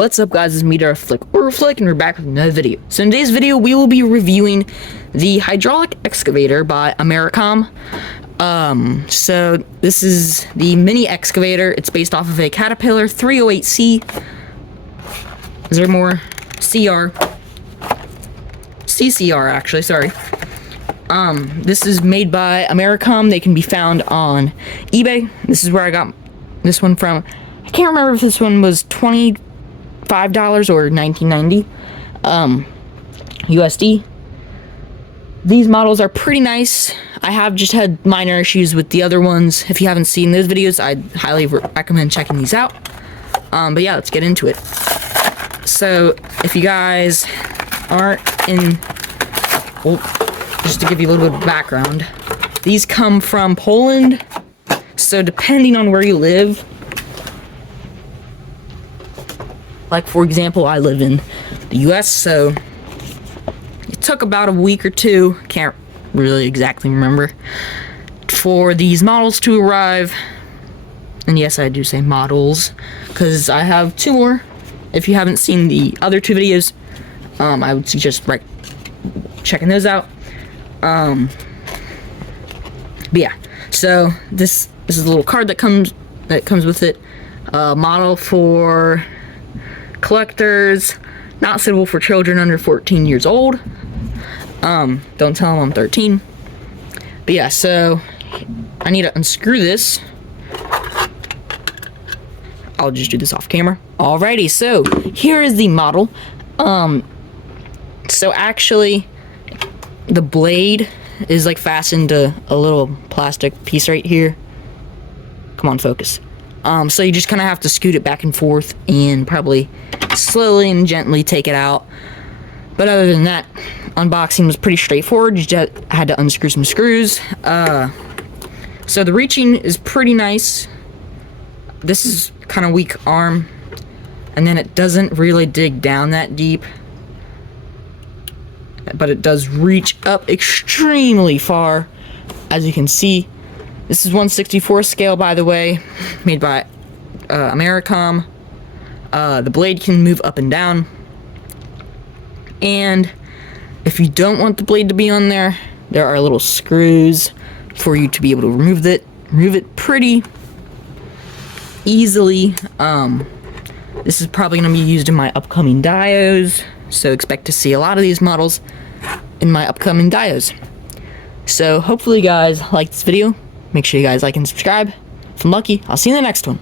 What's up guys, it's me, Flick, and we're back with another video. So in today's video, we will be reviewing the hydraulic excavator by Americom. So this is the mini excavator. It's based off of a Caterpillar 308C. Is there more? CCR actually, sorry. This is made by Americom. They can be found on eBay. This is where I got this one from. I can't remember if this one was $25 or $19.90 USD. These models are pretty nice. I have just had minor issues with the other ones. If you haven't seen those videos, I'd highly recommend checking these out. But yeah, let's get into it. So if you guys aren't in, well, just to give you a little bit of background, these come from Poland. So depending on where you live, like for example, I live in the US, so it took about a week or two, can't really exactly remember, for these models to arrive. And yes, I do say models, because I have two more. If you haven't seen the other two videos, I would suggest checking those out. But yeah, so this is a little card that comes with it. Model for collectors, not suitable for children under 14 years old. Don't tell them I'm 13. But yeah, so I need to unscrew this. I'll just do this off camera. Alrighty, so here is the model. So actually, the blade is like fastened to a little plastic piece right here. Come on, focus. So you just kind of have to scoot it back and forth and probably slowly and gently take it out. But other than that, unboxing was pretty straightforward. You just had to unscrew some screws. So the reaching is pretty nice. This is kind of weak arm, and then it doesn't really dig down that deep, but it does reach up extremely far, as you can see. This is 1/64 scale, by the way, made by Americom. The blade can move up and down, and if you don't want the blade to be on there, there are little screws for you to be able to remove it pretty easily. This is probably going to be used in my upcoming dios, so expect to see a lot of these models in my upcoming dios. So hopefully you guys like this video. Make sure you guys like and subscribe. If I'm lucky, I'll see you in the next one.